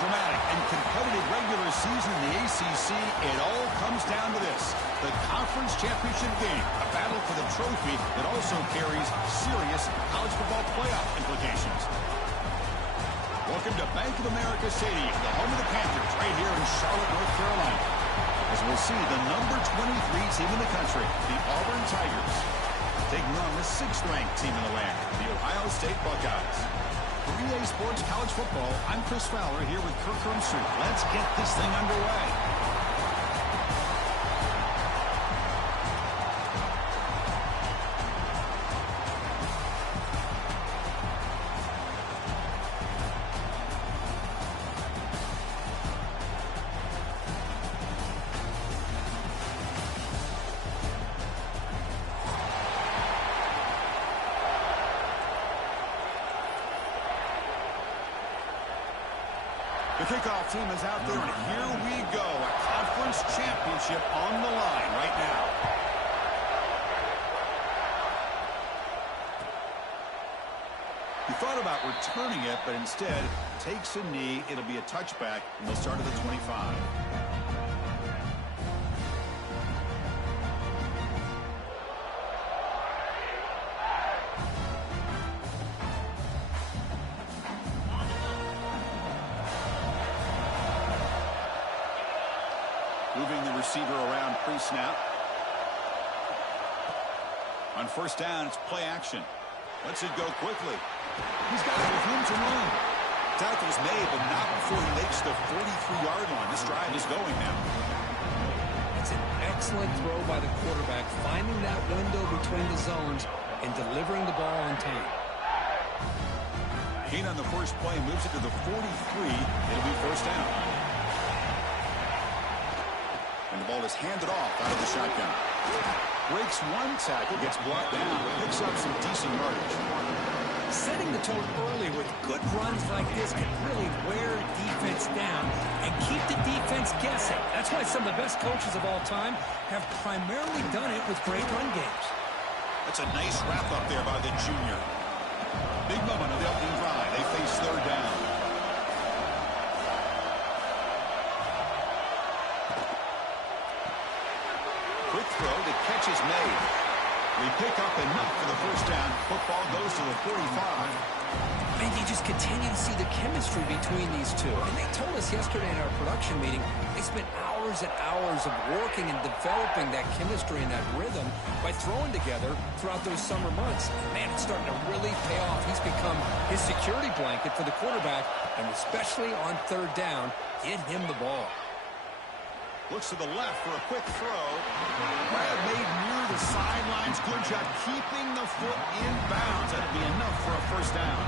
dramatic and competitive regular season in the ACC, it all comes down to this: the conference championship game, a battle for the trophy that also carries serious college football playoff implications. Welcome to Bank of America Stadium, the home of the Panthers, right here in Charlotte, North Carolina, as we'll see the number 23 team in the country, the Auburn Tigers, taking on the 6th-ranked team in the land, the Ohio State Buckeyes. For EA Sports College Football, I'm Chris Fowler here with Kirk Hermstreet. Let's get this thing underway. The kickoff team is out there, and here we go. A conference championship on the line right now. He thought about returning it, but instead takes a knee. It'll be a touchback, and they'll start at the 25. Moving the receiver around pre-snap. On first down, it's play action. Lets it go quickly. He's got room to run. Tackle's made, but not before he makes the 43-yard line. This drive is going now. It's an excellent throw by the quarterback, finding that window between the zones and delivering the ball on time. Gain on the first play, moves it to the 43. It'll be first down. And the ball is handed off out of the shotgun. Breaks one tackle, gets blocked down, picks up some decent yardage. Setting the tone early with good runs like this can really wear defense down and keep the defense guessing. That's why some of the best coaches of all time have primarily done it with great run games. That's a nice wrap up there by the junior. Big moment of the opening drive. They face third down. Quick throw, the catch is made. We pick up enough for the first down. Football goes to the 45. And you just continue to see the chemistry between these two. And they told us yesterday in our production meeting, they spent hours and hours of working and developing that chemistry and that rhythm by throwing together throughout those summer months. Man, it's starting to really pay off. He's become his security blanket for the quarterback, and especially on third down, get him the ball. Looks to the left for a quick throw. Grab made near the sidelines. Good job keeping the foot in bounds. That'll be enough for a first down.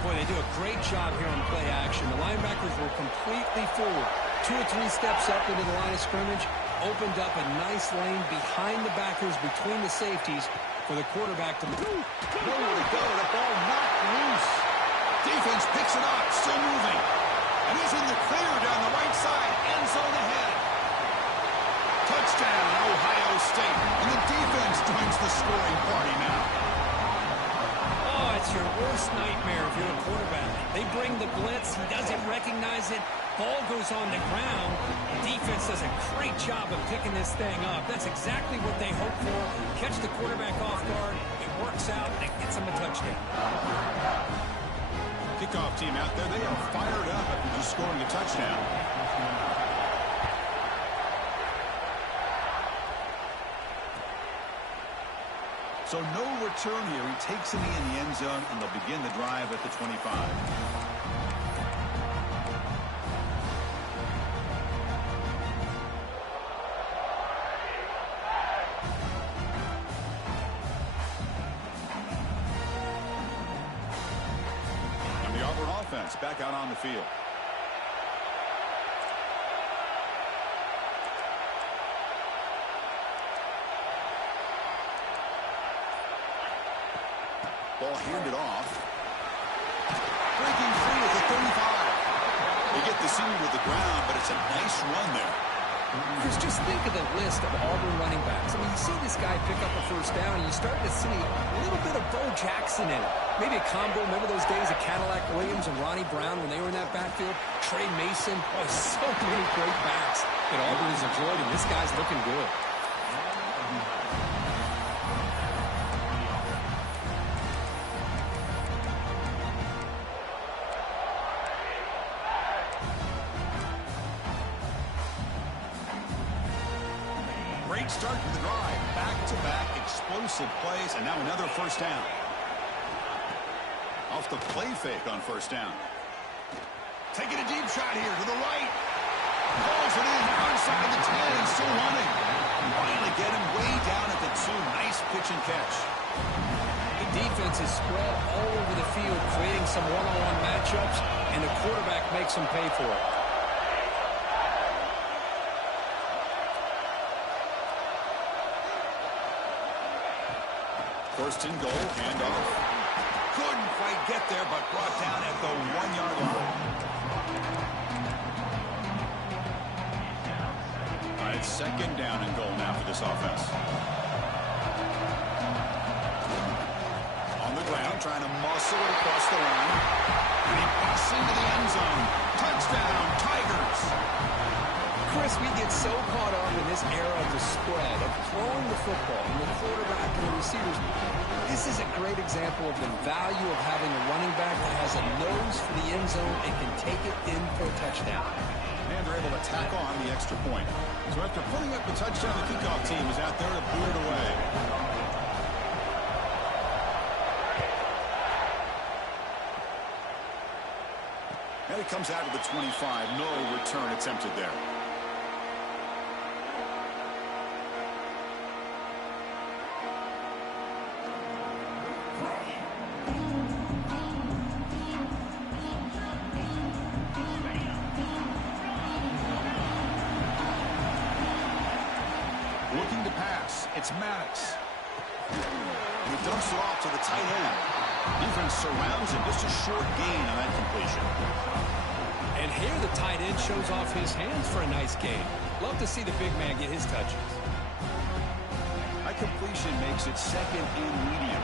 Boy, they do a great job here on play action. The linebackers were completely forward. 2 or 3 steps up into the line of scrimmage. Opened up a nice lane behind the backers, between the safeties, for the quarterback to move. Nowhere to go. The ball knocked loose. Defense picks it up. Still moving. And he's in the clear down the right side. End zone ahead. Touchdown, Ohio State. And the defense joins the scoring party now. Oh, it's your worst nightmare if you're a quarterback. They bring the blitz. He doesn't recognize it. Ball goes on the ground. Defense does a great job of picking this thing up. That's exactly what they hope for. Catch the quarterback off guard. It works out, and it gets him a touchdown. Kickoff team out there. They are fired up after just scoring a touchdown. So no return here. He takes a knee in the end zone, and they'll begin the drive at the 25. And the Auburn offense back out on the field. Ball handed off. Breaking free at the 35. They get the senior to the ground, but it's a nice run there. Chris, just think of the list of Auburn running backs. I mean, you see this guy pick up a first down, and you start to see a little bit of Bo Jackson in it. Maybe a combo. Remember those days of Cadillac Williams and Ronnie Brown when they were in that backfield? Trey Mason. Oh, so many great backs that Auburn has enjoyed, and this guy's looking good. Great start to the drive. Back-to-back explosive plays, and now another first down. Off the play fake on first down. Taking a deep shot here to the right. Pulls it in, onside of the 10, and still running. Finally get him way down at the 2. Nice pitch and catch. The defense is spread all over the field, creating some one-on-one matchups, and the quarterback makes them pay for it. First and goal, handoff. Couldn't quite get there, but brought down at the 1-yard line. All right, second down and goal now for this offense. On the ground, trying to muscle it across the line. And he busts into the end zone. Touchdown, Tigers. Chris, we get so caught up in this era of the spread, of throwing the football, and the quarterback and the receivers. This is a great example of the value of having a running back that has a nose for the end zone and can take it in for a touchdown. And they're able to tack on the extra point. So after putting up the touchdown, the kickoff team is out there to boot it away. And it comes out of the 25. No return attempted there. Looking to pass. It's Maddox. He dumps it off to the tight end. Defense surrounds him. Just a short gain on that completion. And here the tight end shows off his hands for a nice gain. Love to see the big man get his touches. That completion makes it second and medium.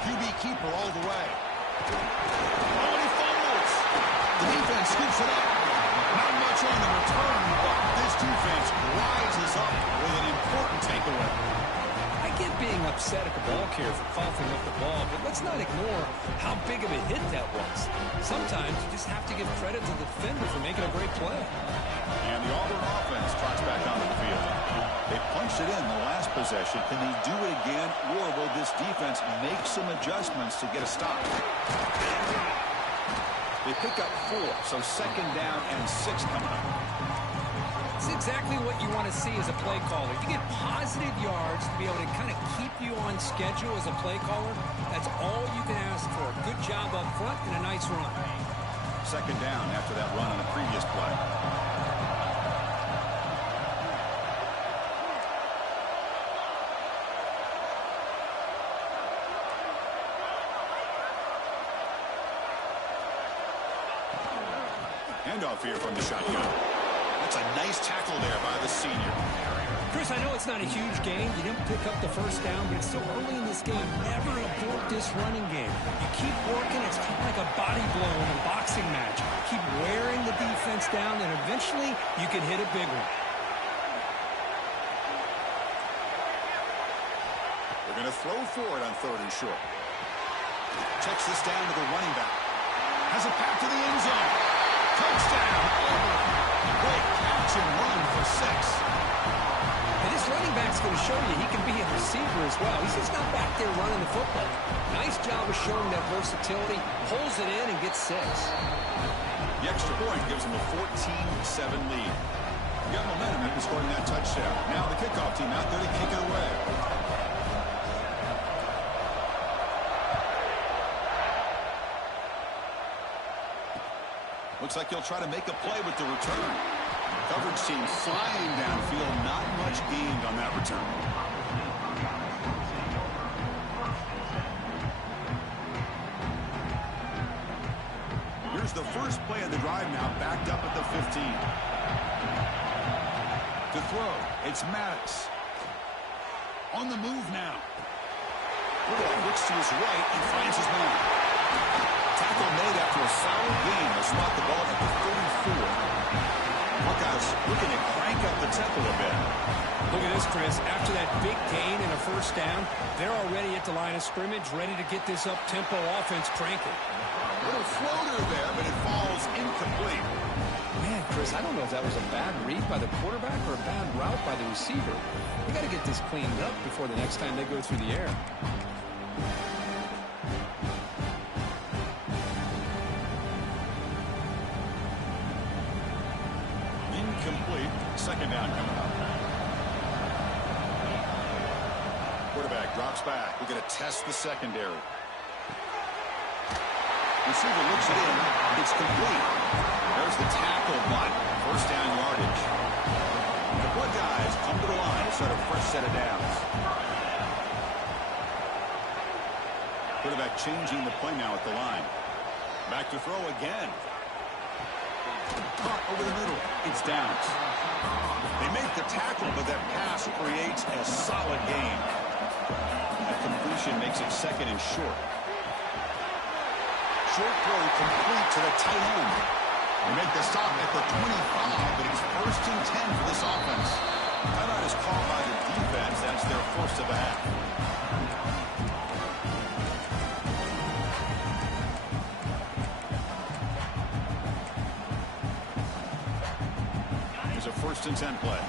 QB keeper all the way. Oh, and he fumbles. The defense scoops it up. Not much on the return, but this defense rises up with an important takeaway. I get being upset at the ball carrier for coughing up the ball, but let's not ignore how big of a hit that was. Sometimes you just have to give credit to the defender for making a great play. And the Auburn offense trots back onto the field. They punched it in the last possession. Can they do it again, or will this defense make some adjustments to get a stop? They pick up 4, so second down and 6 coming up. It's exactly what you want to see as a play caller. You get positive yards to be able to kind of keep you on schedule as a play caller. That's all you can ask for. Good job up front and a nice run. Second down after that run on the previous play. Handoff here from the shotgun. That's a nice tackle there by the senior. Chris, I know it's not a huge game. You didn't pick up the first down, but it's so early in this game. Never abort this running game. You keep working. It's kind of like a body blow in a boxing match. Keep wearing the defense down, and eventually you can hit a big one. They're going to throw for it on 3rd and short. Checks this down to the running back. Has it back to the end zone. Touchdown, Auburn. Great catch and run for 6. And this running back's going to show you he can be a receiver as well. He's just not back there running the football. Nice job of showing that versatility. Pulls it in and gets 6. The extra point gives them a 14-7 lead. You got momentum after scoring that touchdown. Now the kickoff team out there to kick it away. Looks like he'll try to make a play with the return. Coverage team flying downfield. Not much gained on that return. Here's Here's the first play of the drive now, backed up at the 15. To throw, it's Maddox. On the move now. Looks to his right and finds his man. Tackle made after a solid gain. They'll spot the ball at the 34. Buckeyes looking to crank up the tempo a bit. Look at this, Chris. After that big gain and a first down, they're already at the line of scrimmage, ready to get this up-tempo offense cranking. Little floater there, but it falls incomplete. Man, Chris, I don't know if that was a bad read by the quarterback or a bad route by the receiver. We got to get this cleaned up before the next time they go through the air. Incomplete. Second down coming up. Quarterback drops back. We're going to test the secondary. Receiver looks it in. It's complete. There's the tackle bunt. First down yardage. The Buckeyes come to the line to start a fresh set of downs. Quarterback changing the play now at the line. Back to throw again. Caught over the middle. It's downs. They make the tackle, but that pass creates a solid gain. That completion makes it second and short. Short throw complete to the tight end. They make the stop at the 25, but it's first and 10 for this offense. Timeout is called by the defense. That's their first of the half. Here's a first and 10 play.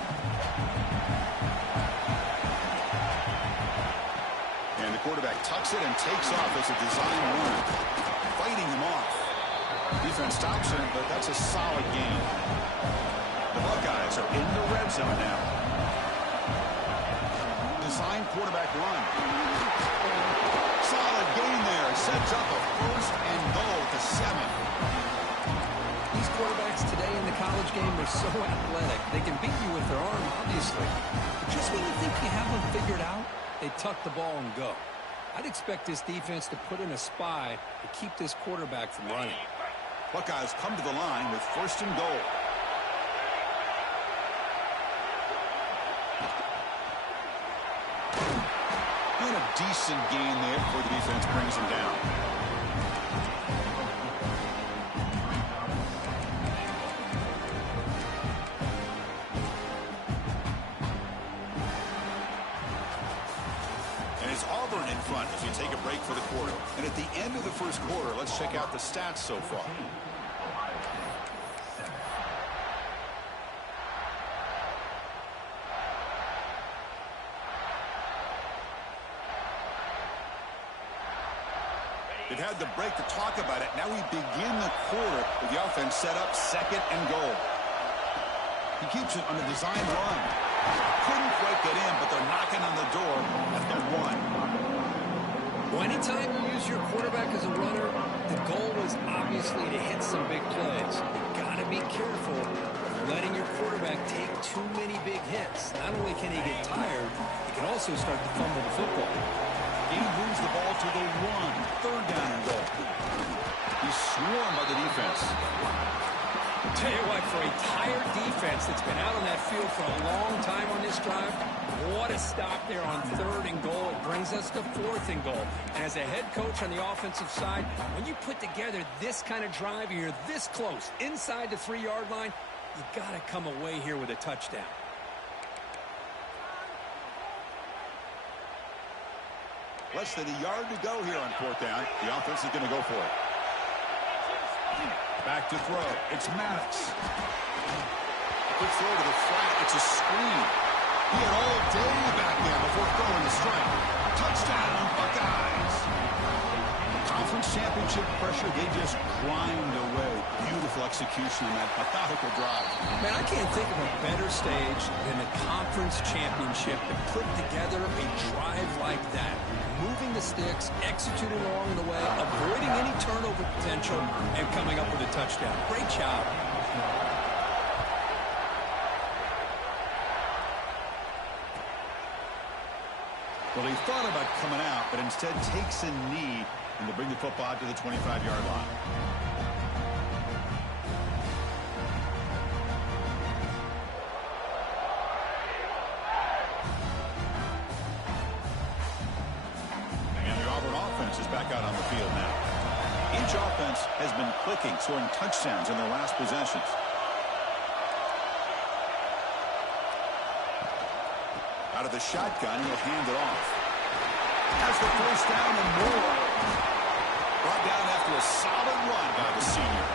And the quarterback tucks it and takes off as a design run. Fighting him off. Defense stops him, but that's a solid gain. The Buckeyes are in the red zone now. Design quarterback run. Solid gain there. Sets up a first and goal to 7. These quarterbacks today in the college game are so athletic. They can beat you with their arm, obviously. But just when you think you have them figured out, they tuck the ball and go. I'd expect this defense to put in a spy to keep this quarterback from running. Buckeyes come to the line with first and goal. And a decent gain there before the defense brings him down. Auburn in front as we take a break for the quarter. And at the end of the first quarter, let's check out the stats so far. They've had the break to talk about it. Now we begin the quarter with the offense set up second and goal. He keeps it on a design run. Couldn't quite get in, but they're knocking on the door at the 1. Well, anytime you use your quarterback as a runner, the goal is obviously to hit some big plays. You've got to be careful of letting your quarterback take too many big hits. Not only can he get tired, he can also start to fumble the football. He moves the ball to the 1. Third down and goal. He's swarmed by the defense. Tell you what, for a tired defense that's been out on that field for a long time on this drive, what a stop there on third and goal. It brings us to fourth and goal. And as a head coach on the offensive side, when you put together this kind of drive and you're this close inside the 3-yard line, you got to come away here with a touchdown. Less than a yard to go here on fourth down. The offense is going to go for it. Back to throw. It's Maddox. Quick throw to the flat. It's a screen. He had all day back there before throwing the strike. Touchdown, Buckeyes. Conference championship pressure, they just grind away. Beautiful execution on that methodical drive. Man, I can't think of a better stage than the conference championship to put together a drive like that. Moving the sticks, executing along the way, avoiding any turnover potential, and coming up with a touchdown. Great job. Well, he thought about coming out, but instead takes a knee and to bring the football out to the 25-yard line. Each offense has been clicking, scoring touchdowns in their last possessions. Out of the shotgun, he'll hand it off. Has the first down and more. Brought down after a solid run by the senior.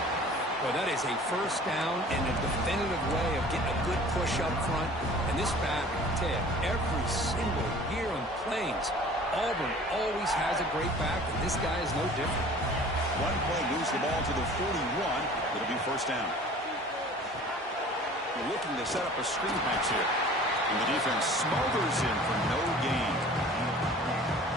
Well, that is a first down and a definitive way of getting a good push up front. And this back, Ted, every single year on Plains, Auburn always has a great back, and this guy is no different. One play moves the ball to the 41. It'll be first down. We're looking to set up a screen pass here. And the defense smothers him for no gain.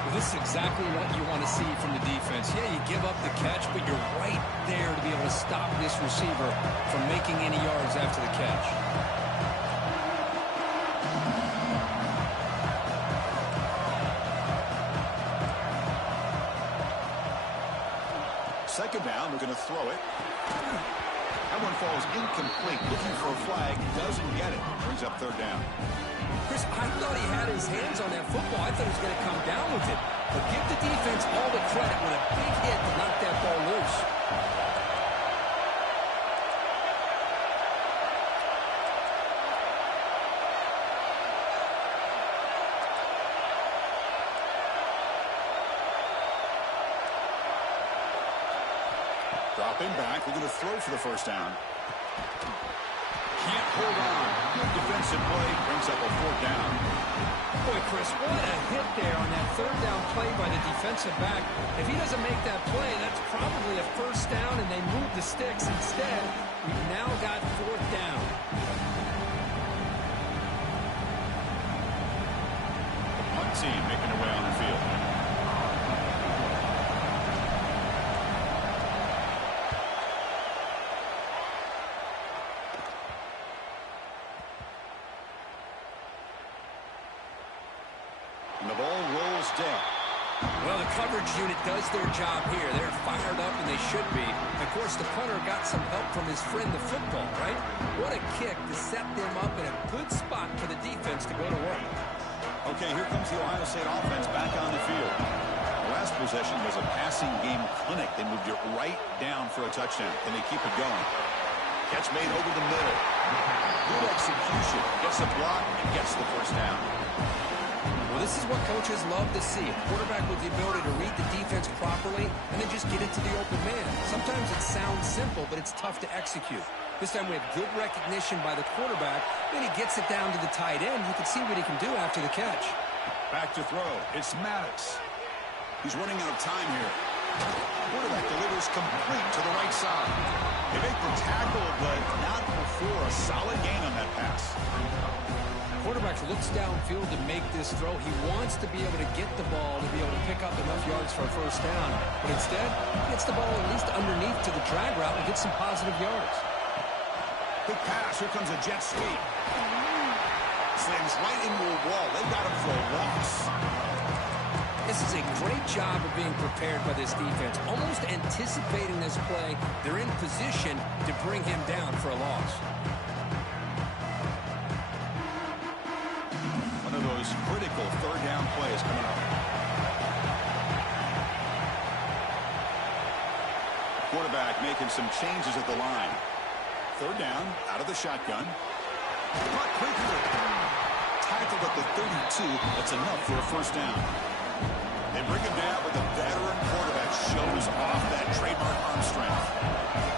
Well, this is exactly what you want to see from the defense. Yeah, you give up the catch, but you're right there to be able to stop this receiver from making any yards after the catch. Second down, we're going to throw it. That one falls incomplete. Looking for a flag, doesn't get it. Brings up third down. Chris, I thought he had his hands on that football. I thought he was going to come down with it. But give the defense all the credit with a big hit to knock that ball loose. Dropping back, we're going to throw for the first down. Can't hold on. Good defensive play, brings up a fourth down. Boy, Chris, what a hit there on that third down play by the defensive back. If he doesn't make that play, that's probably a first down, and they move the sticks instead. We've now got fourth down. The punt team making their way on the field. And the ball rolls dead. Well, the coverage unit does their job here. They're fired up, and they should be. Of course, the punter got some help from his friend, the football, right? What a kick to set them up in a good spot for the defense to go to work. Okay, here comes the Ohio State offense back on the field. The last possession was a passing game clinic. They moved it right down for a touchdown. Can they keep it going? Catch made over the middle. Good execution. Gets a block and gets the first down. Well, this is what coaches love to see. A quarterback with the ability to read the defense properly and then just get it to the open man. Sometimes it sounds simple, but it's tough to execute. This time we have good recognition by the quarterback. Then he gets it down to the tight end. You can see what he can do after the catch. Back to throw. It's Maddox. He's running out of time here. Quarterback delivers complete to the right side. They make the tackle, but not before a solid gain on that pass. Quarterback looks downfield to make this throw. He wants to be able to get the ball to be able to pick up enough yards for a first down. But instead, he gets the ball at least underneath to the drag route and gets some positive yards. Good pass. Here comes a jet sweep. Slams right into a wall. They got him for a loss. This is a great job of being prepared by this defense. Almost anticipating this play, they're in position to bring him down for a loss. One of those critical third down plays coming up. Quarterback making some changes at the line. Third down, out of the shotgun. Caught quickly. Tackled at the 32. That's enough for a first down. They bring him down, but the veteran quarterback shows off that trademark arm strength.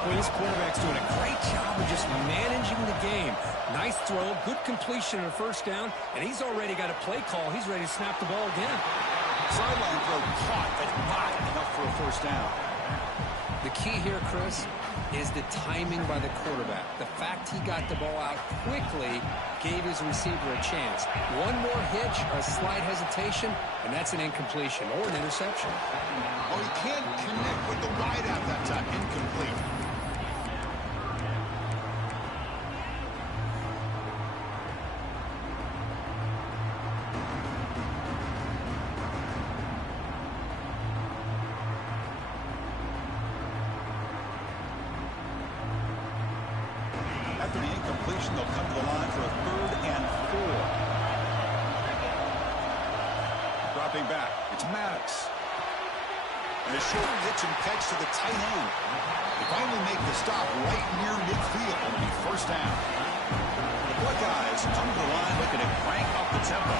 Well, this quarterback's doing a great job of just managing the game. Nice throw, good completion on a first down, and he's already got a play call. He's ready to snap the ball again. Sideline throw caught, but not enough for a first down. The key here, Chris, is the timing by the quarterback. The fact he got the ball out quickly gave his receiver a chance. One more hitch or a slight hesitation, and that's an incompletion or an interception. Oh, he can't connect with the wideout that time. Incomplete. After the incompletion, they'll come to the line for a 3rd and 4. Dropping back, it's Maddox. And a short pitch and catch to the tight end. They finally make the stop right near midfield. It'll be first down. The Buckeyes come to the line looking to crank up the tempo.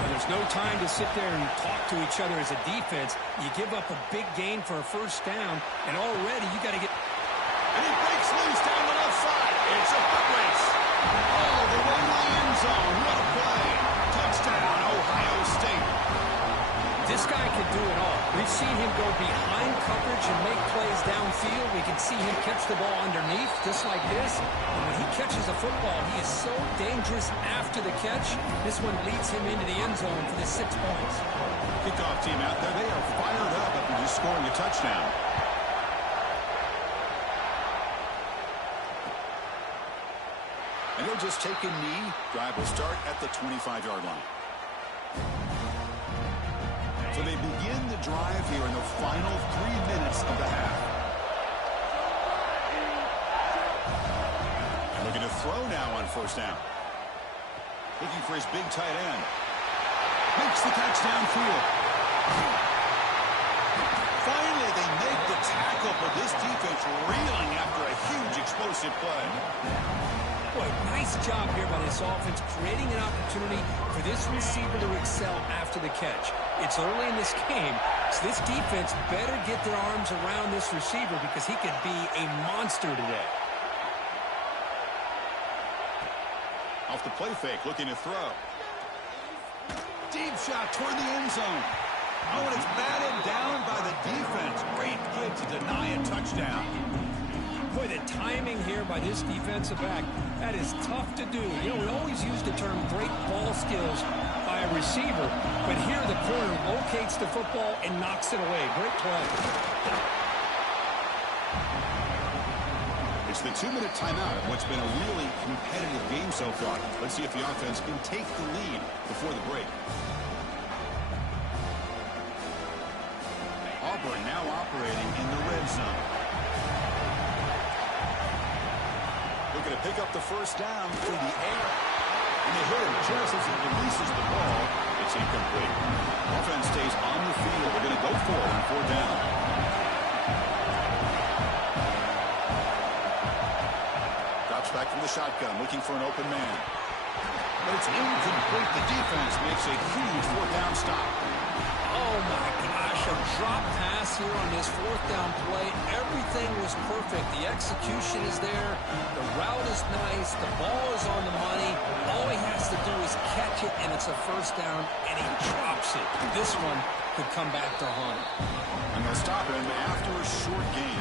Well, there's no time to sit there and talk to each other as a defense. You give up a big gain for a first down, and already you got to get... And he breaks loose down the left side. It's a foot race. Oh, the way to the end zone. What a play. Touchdown, Ohio State. This guy can do it all. We've seen him go behind coverage and make plays downfield. We can see him catch the ball underneath, just like this. And when he catches a football, he is so dangerous after the catch. This one leads him into the end zone for the 6 points. Kickoff team out there. They are fired up after just scoring a touchdown. And they'll just take a knee. Drive will start at the 25-yard line. So they begin the drive here in the final 3 minutes of the half. And looking to throw now on first down. Looking for his big tight end. Makes the catch downfield. Finally, they make the tackle, but this defense reeling after a huge explosive play. Boy, nice job here by this offense, creating an opportunity for this receiver to excel after the catch. It's early in this game, so this defense better get their arms around this receiver because he could be a monster today. Off the play fake, looking to throw. Deep shot toward the end zone. Oh, and it's batted down by the defense. Great hit to deny a touchdown. Boy, the timing here by this defensive back, that is tough to do. You know, we always use the term great ball skills by a receiver, but here the corner locates the football and knocks it away. Great play. It's the 2-minute timeout of what's been a really competitive game so far. Let's see if the offense can take the lead before the break. Auburn now operating in the red zone. Looking to pick up the first down through the air. And they hit him just as he releases the ball. It's incomplete. Offense stays on the field. They're going to go for it on 4th down. Drops back from the shotgun, looking for an open man. But it's incomplete. The defense makes a huge 4th down stop. Oh, my gosh, a drop pass here on this 4th down play. Everything was perfect. The execution is there. The route is nice. The ball is on the money. All he has to do is catch it, and it's a first down, and he drops it. This one could come back to haunt him. And they'll stop him after a short gain.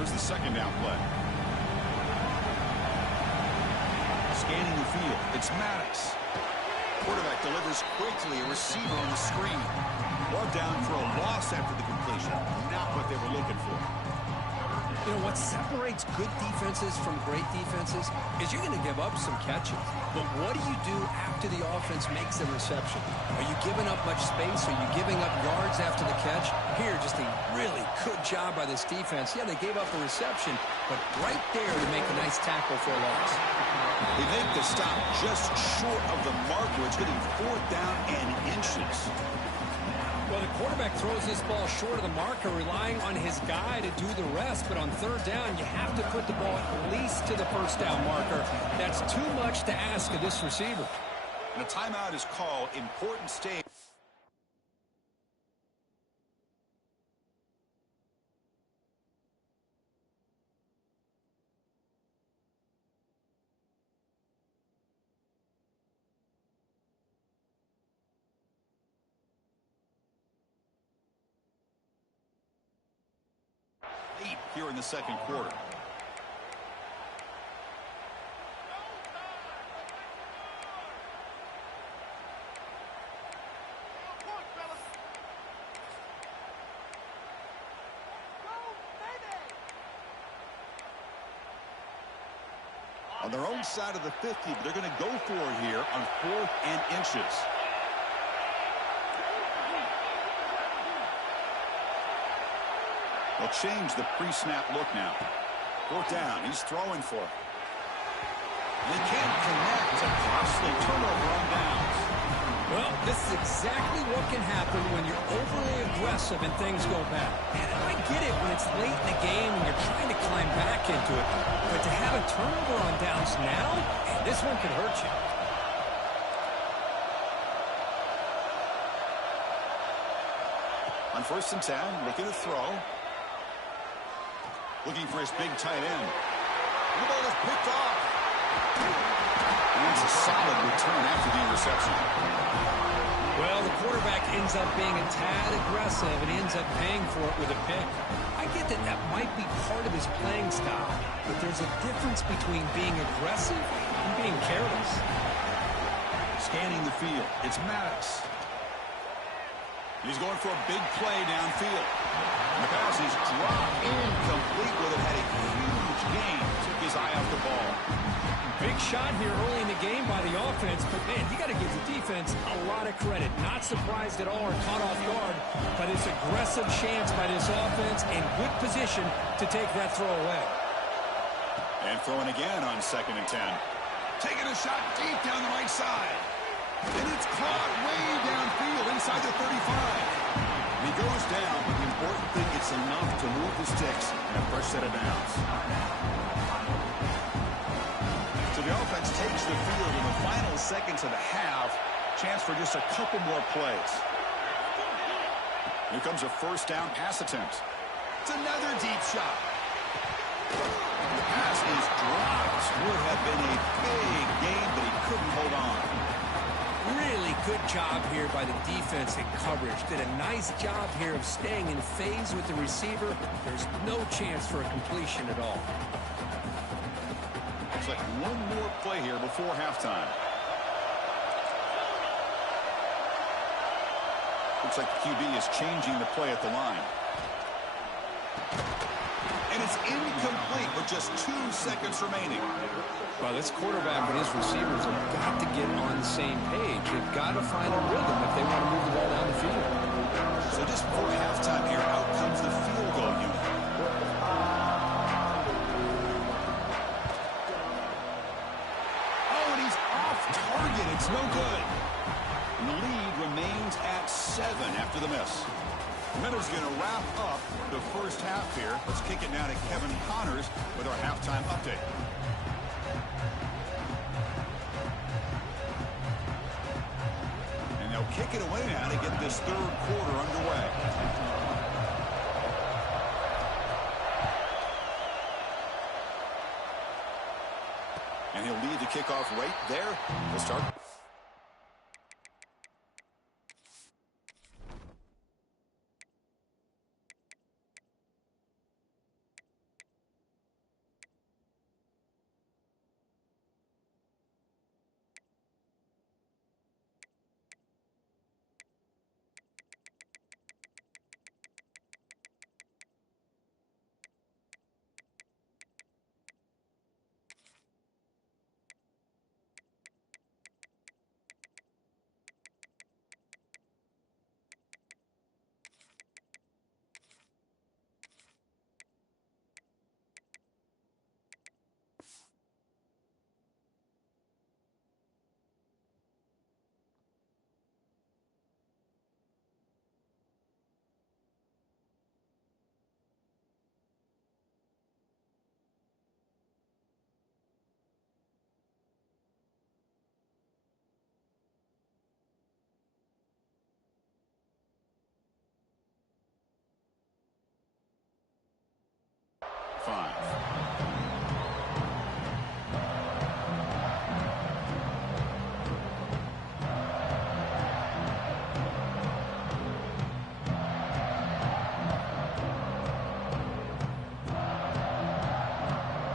Here's the 2nd down play. Scanning the field. It's Maddox. Quarterback delivers quickly. A receiver on the screen. Brought down for a loss after the completion. Not what they were looking for. You know, what separates good defenses from great defenses is you're going to give up some catches. But what do you do after the offense makes the reception? Are you giving up much space? Are you giving up yards after the catch? Here, just a really good job by this defense. Yeah, they gave up a reception, but right there to make a nice tackle for a loss. They make the stop just short of the marker. It's getting 4th down and inches. Well, the quarterback throws this ball short of the marker, relying on his guy to do the rest. But on 3rd down, you have to put the ball at least to the first down marker. That's too much to ask of this receiver. And a timeout is called. Important stage. Here in the 2nd quarter. On their own side of the 50, but they're going to go for it here on 4th and inches. They'll change the pre-snap look now. Fourth down. He's throwing for it. They can't connect. A costly turnover on downs. Well, this is exactly what can happen when you're overly aggressive and things go bad. And I get it when it's late in the game and you're trying to climb back into it. But to have a turnover on downs now, man, this one could hurt you. On 1st and 10, looking to throw. Looking for his big tight end. The ball is picked off. And it's a solid return after the interception. Well, the quarterback ends up being a tad aggressive and ends up paying for it with a pick. I get that that might be part of his playing style, but there's a difference between being aggressive and being careless. Scanning the field, it's Maddox. He's going for a big play downfield. And the pass is dropped incomplete. Would have had a huge gain. Took his eye off the ball. Big shot here early in the game by the offense, but man, you got to give the defense a lot of credit. Not surprised at all or caught off guard by this aggressive chance by this offense in good position to take that throw away. And throwing again on 2nd and 10. Taking a shot deep down the right side. And it's caught way downfield inside the 35. And he goes down, but the important thing, it's enough to move the sticks and a fresh set of downs. So the offense takes the field in the final seconds of the half. Chance for just a couple more plays. Here comes a 1st down pass attempt. It's another deep shot. The pass is dropped. Would have been a big gain, but he couldn't hold on. Really good job here by the defense in coverage. Did a nice job here of staying in phase with the receiver. There's no chance for a completion at all. Looks like one more play here before halftime. Looks like the QB is changing the play at the line. And it's incomplete with just 2 seconds remaining. Well, this quarterback and his receivers have got to get on the same page. They've got to find a rhythm if they want to move the ball down the field. So just before halftime here, out comes the field goal unit. Oh, and he's off target. It's no good. And the lead remains at 7 after the miss. Miller's going to wrap up the first half here. Let's kick it now to Kevin Connors with our halftime update. And they'll kick it away now to get this 3rd quarter underway. And he'll lead the kickoff right there. We'll start.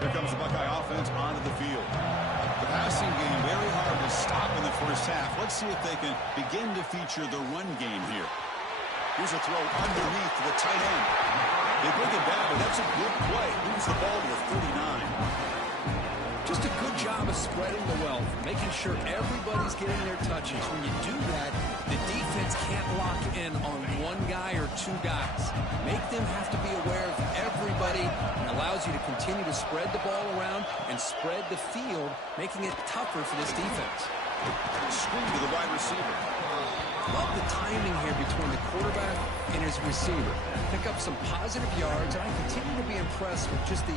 Here comes the Buckeye offense onto the field. The passing game very hard to stop in the first half. Let's see if they can begin to feature the run game here. Here's a throw underneath to the tight end. They bring it down, but that's a good play. Moves the ball to the 39. Just a good job of spreading the wealth, making sure everybody's getting their touches. When you do that, the defense can't lock in on one guy or two guys. Make them have to be aware of everybody, and allows you to continue to spread the ball around and spread the field, making it tougher for this defense. Screen to the wide receiver. Love the timing here between the quarterback and his receiver. Pick up some positive yards, and I continue to be impressed with just the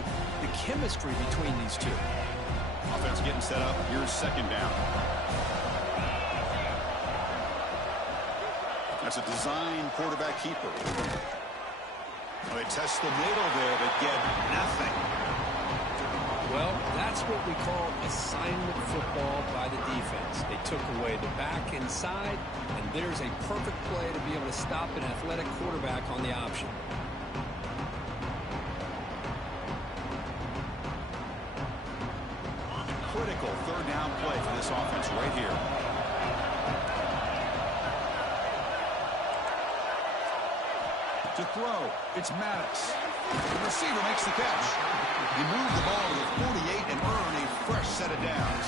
chemistry between these two. Offense getting set up. Here's second down. That's a design quarterback keeper. Well, they test the middle there, but get nothing. Well, that's what we call assignment football by the defense. They took away the back inside, and there's a perfect play to be able to stop an athletic quarterback on the option. Critical third down play for this offense right here. To throw, it's Maddox. The receiver makes the catch. He moved the ball to the 48 and earned a fresh set of downs.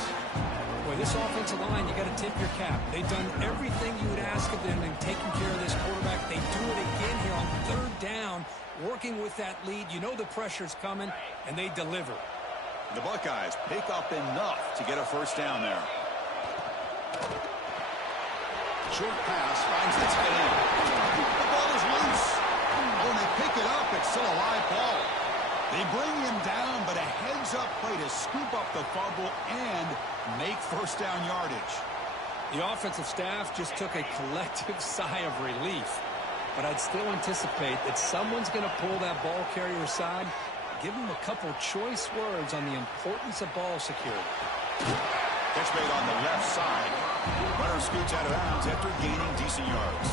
Boy, this offensive line, you got to tip your cap. They've done everything you would ask of them in taking care of this quarterback. They do it again here on third down, working with that lead. You know the pressure's coming, and they deliver. The Buckeyes pick up enough to get a first down there. Short pass finds the tight end. The ball is loose. When they pick it up, it's still a live ball. They bring him down, but a heads-up play to scoop up the fumble and make first down yardage. The offensive staff just took a collective sigh of relief. But I'd still anticipate that someone's going to pull that ball carrier aside, give him a couple choice words on the importance of ball security. Catch made on the left side. Runner scoots out of bounds after gaining decent yards.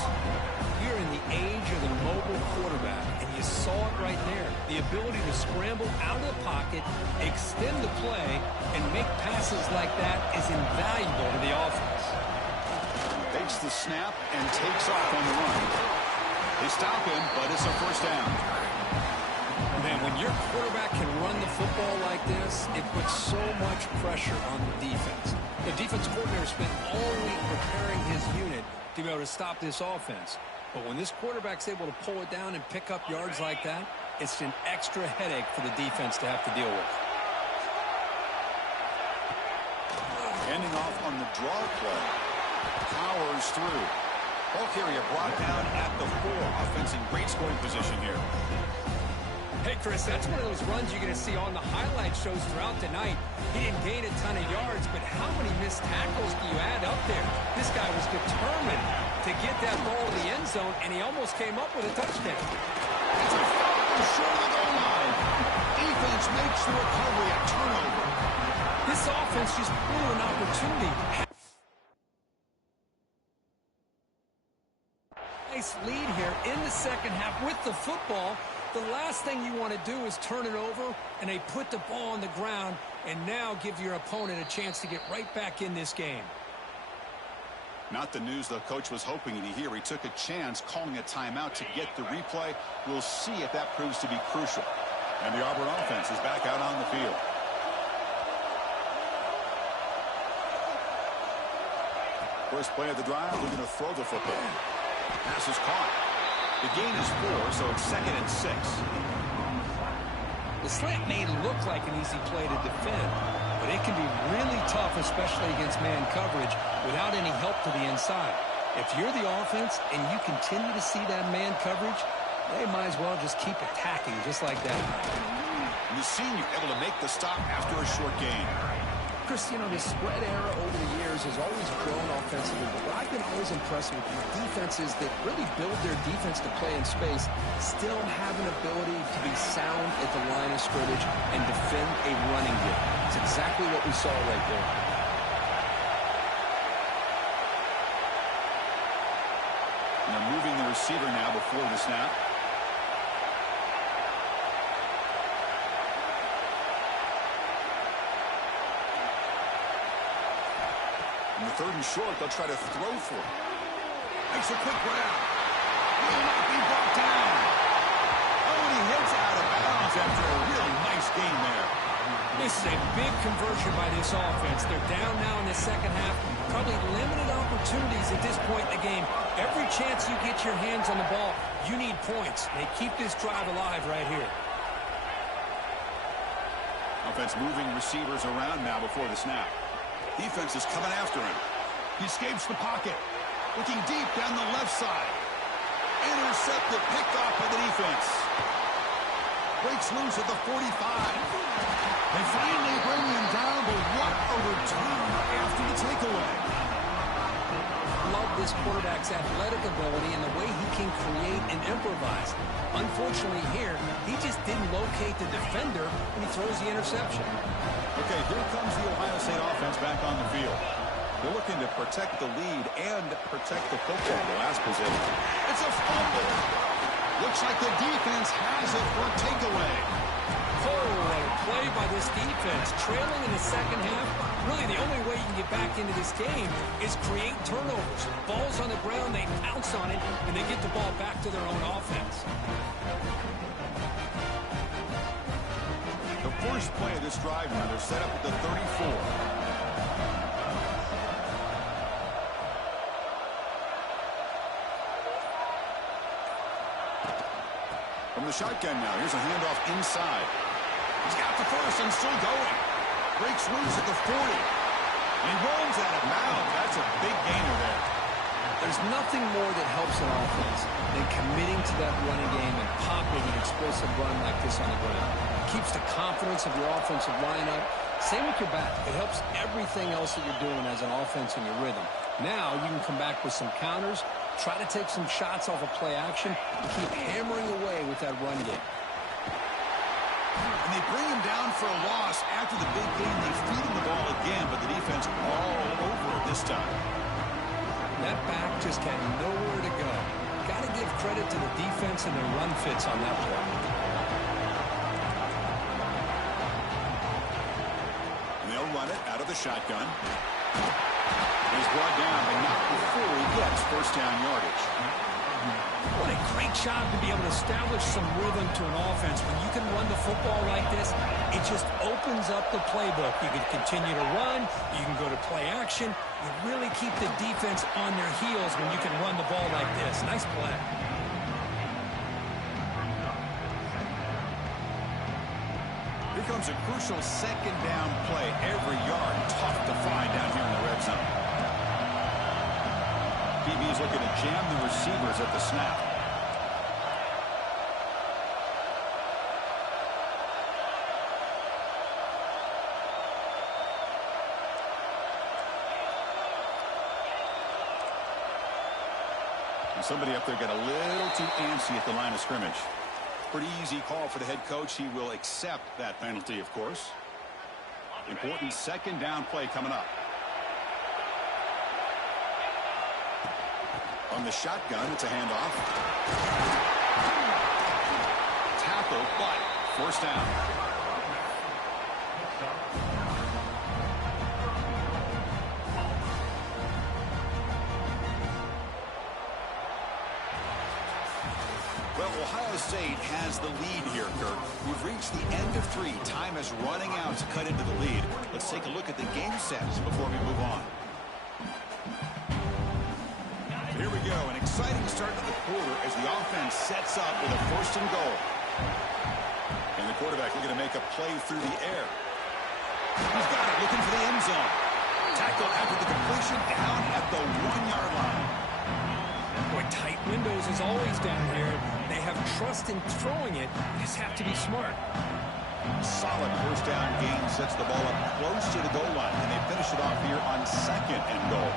You're in the age of the mobile quarterback, and you saw it right there. The ability to scramble out of the pocket, extend the play, and make passes like that is invaluable to the offense. Fakes the snap and takes off on the run. They stop him, but it's a first down. Man, when your quarterback can run the football like this, it puts so much pressure on the defense. The defense coordinator spent all week preparing his unit to be able to stop this offense. But when this quarterback's able to pull it down and pick up yards like that, it's an extra headache for the defense to have to deal with. Ending off on the draw play. Powers through. Ball carrier brought down at the 4. Offense in great scoring position here. Hey, Chris, that's one of those runs you're going to see on the highlight shows throughout the night. He didn't gain a ton of yards, but how many missed tackles do you add up there? This guy was determined to get that ball to the end zone, and he almost came up with a touchdown. It's a foul short of the goal line. Defense makes the recovery, a turnover. This offense just blew an opportunity. Nice lead here in the second half with the football. The last thing you want to do is turn it over, and they put the ball on the ground and now give your opponent a chance to get right back in this game. Not the news the coach was hoping to hear. He took a chance calling a timeout to get the replay. We'll see if that proves to be crucial. And the Auburn offense is back out on the field. First play of the drive, they're going to throw the football. Pass is caught. The gain is 4, so it's 2nd and 6. The slant may look like an easy play to defend, but it can be really tough, especially against man coverage, without any help to the inside. If you're the offense and you continue to see that man coverage, they might as well just keep attacking just like that. And the senior able to make the stop after a short gain. Chris, you know, the spread era over the years has always grown offensively, but what I've been always impressed with defenses that really build their defense to play in space still have an ability to be sound at the line of scrimmage and defend a running game. It's exactly what we saw right there. And they're moving the receiver now before the snap. In the 3rd and short, they'll try to throw for it. Makes a quick grab. Will not be brought down. Oh, and he hits out of bounds after a really nice game there. He This is a big conversion by this offense. They're down now in the second half. Probably limited opportunities at this point in the game. Every chance you get your hands on the ball, you need points. They keep this drive alive right here. Offense moving receivers around now before the snap. Defense is coming after him. He escapes the pocket. Looking deep down the left side. Intercepted, picked off by the defense. Breaks loose at the 45. They finally bring him down, but what a return after the takeaway. Love this quarterback's athletic ability and the way he can create and improvise. Unfortunately here, he just didn't locate the defender when he throws the interception. Okay, here comes the Ohio State offense back on the field. They're looking to protect the lead and protect the football, the last possession. It's a fumble. Looks like the defense has it for a takeaway. Oh, what a play by this defense. Trailing in the second half, really the only way you can get back into this game is create turnovers. Ball's on the ground, they pounce on it, and they get the ball back to their own offense. The first play of this drive now, they're set up at the 34. From the shotgun now, here's a handoff inside. He's got the first and still going. Breaks loose at the 40. And he runs out of bounds. That's a big gainer there. There's nothing more that helps an offense than committing to that running game and popping an explosive run like this on the ground. It keeps the confidence of your offensive lineup. Same with your back. It helps everything else that you're doing as an offense in your rhythm. Now you can come back with some counters, try to take some shots off of play action, and keep hammering away with that run game. And they bring him down for a loss after the big game. They feed him the ball again, but the defense all over it this time. That back just had nowhere to go. Got to give credit to the defense and their run fits on that play. And they'll run it out of the shotgun. He's brought down, but not before he gets first down yardage. What a great job to be able to establish some rhythm to an offense. When you can run the football like this, it just opens up the playbook. You can continue to run. You can go to play action. You really keep the defense on their heels when you can run the ball like this. Nice play. Here comes a crucial second down play. Every yard tough to find down here in the red zone. DB is looking to jam the receivers at the snap. And somebody up there got a little too antsy at the line of scrimmage. Pretty easy call for the head coach. He will accept that penalty, of course. Important second down play coming up. On the shotgun, it's a handoff. Tackle, but first down. Well, Ohio State has the lead here, Kirk. We've reached the end of 3. Time is running out to cut into the lead. Let's take a look at the game sets before we move on. Here we go, an exciting start to the quarter as the offense sets up with a first and goal. And the quarterback looking to make a play through the air. He's got it, looking for the end zone. Tackle after the completion down at the 1-yard line. Boy, tight windows as always down here. They have trust in throwing it. You just have to be smart. Solid first down gain sets the ball up close to the goal line, and they finish it off here on second and goal.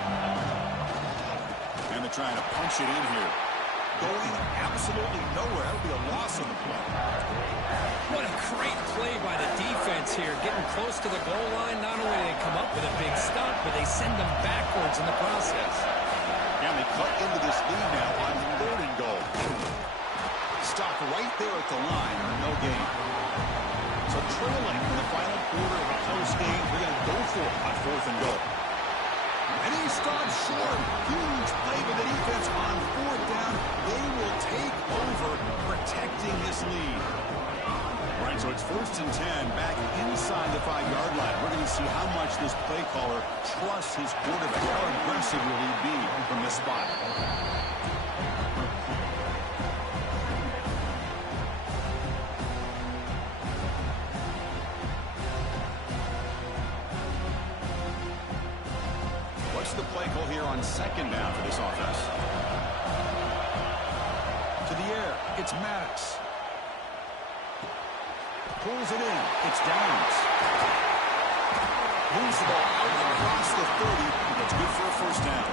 And they're trying to punch it in here. Going absolutely nowhere. That'll be a loss on the play. What a great play by the defense here. Getting close to the goal line. Not only do they come up with a big stop, but they send them backwards in the process. And they cut into this lead now on third and goal. Stop right there at the line. No gain. So trailing in the final quarter of a close game, they're going to go for it on fourth and goal. And he stops short. Huge play by the defense on fourth down. They will take over protecting this lead. All right, so it's first and 10 back inside the the 5-yard line. We're going to see how much this play caller trusts his quarterback. How aggressive will he be from this spot? What's the play call here on second down for this offense? To the air, it's Maddox. Pulls it in. It's Downs. Moves the ball out across the 30. That's good for a first down.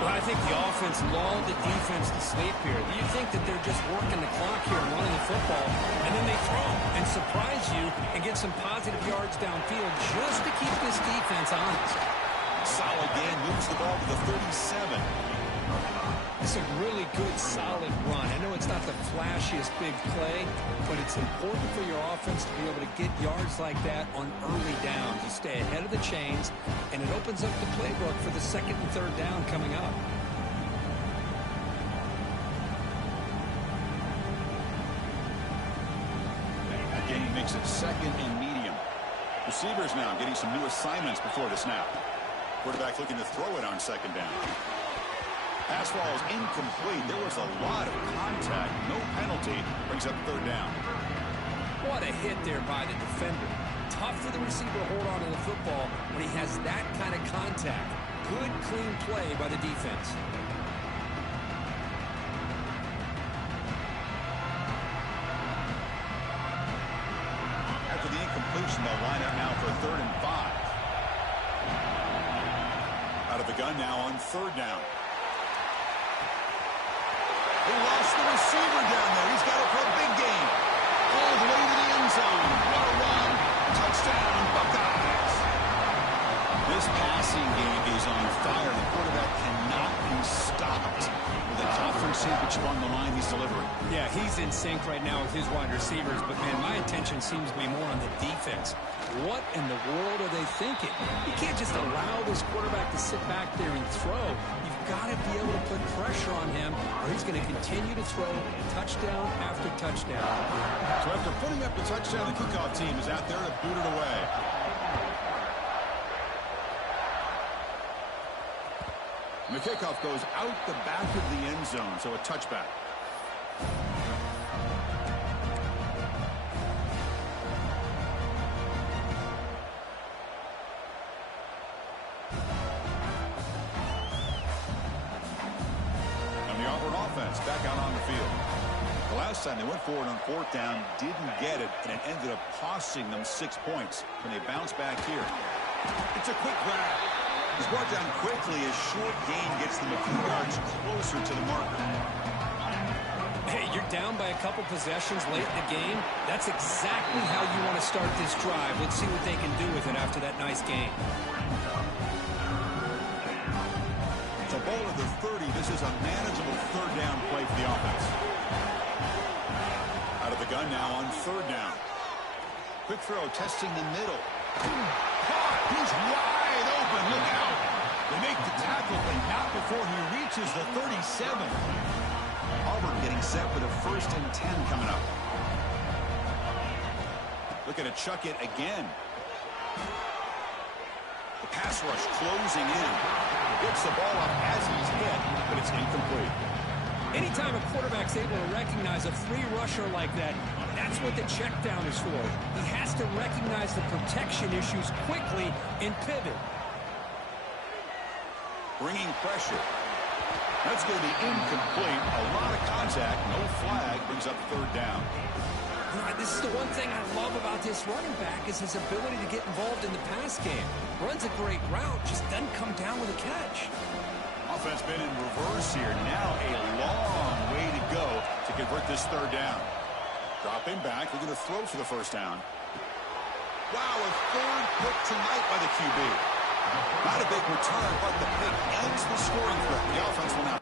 Well, I think the offense lulled the defense to sleep here. You think that they're just working the clock here and running the football, and then they throw and surprise you and get some positive yards downfield just to keep this defense honest. Solid gain. Moves the ball to the 37. It's a really good, solid run. I know it's not the flashiest big play, but it's important for your offense to be able to get yards like that on early downs. You stay ahead of the chains, and it opens up the playbook for the second and third down coming up. That gain makes it second and medium. Receivers now getting some new assignments before the snap. Quarterback looking to throw it on second down. Pass ball is incomplete. There was a lot of contact. No penalty. Brings up third down. What a hit there by the defender. Tough for the receiver to hold on to the football when he has that kind of contact. Good, clean play by the defense. After the incompletion, they'll line up now for 3rd and 5. Out of the gun now on third down. They lost the receiver down there. He's got it for a big game. All the way to the end zone. What a run. Touchdown, Buckeyes. This passing game is on fire. The quarterback cannot be stopped. With a conference championship on the line, he's delivering. Yeah, he's in sync right now with his wide receivers, but, man, my attention seems to be more on the defense. What in the world are they thinking? You can't just allow this quarterback to sit back there and throw. You've got to be able to put pressure on him, or he's going to continue to throw touchdown after touchdown. So after putting up the touchdown, the kickoff team is out there to boot it away. And the kickoff goes out the back of the end zone, so a touchback. Back out on the field. The last time they went forward on fourth down, didn't get it, and it ended up costing them 6 points. When they bounce back here, it's a quick grab. He's brought down quickly as short gain gets them a few yards closer to the marker. Hey, you're down by a couple possessions late in the game. That's exactly how you want to start this drive. Let's see what they can do with it after that nice game. So ball at the 30. This is a manageable third down play for the offense. Out of the gun now on third down. Quick throw, testing the middle. Caught! He's wide open. Look out! They make the tackle, but not before he reaches the 37. Auburn getting set with a 1st and 10 coming up. Looking to chuck it again. The pass rush closing in. Gets the ball up as he's hit, but it's incomplete. Anytime a quarterback's able to recognize a free rusher like that, that's what the check down is for. He has to recognize the protection issues quickly and pivot. Bringing pressure. That's going to be incomplete. A lot of contact. No flag. Brings up third down. This is the one thing I love about this running back is his ability to get involved in the pass game. Runs a great route, just doesn't come down with a catch. Offense been in reverse here. Now a long way to go to convert this third down. Dropping back, looking to throw for the first down. Wow, a third pick tonight by the QB. Not a big return, but the pick ends the scoring threat. The offense will now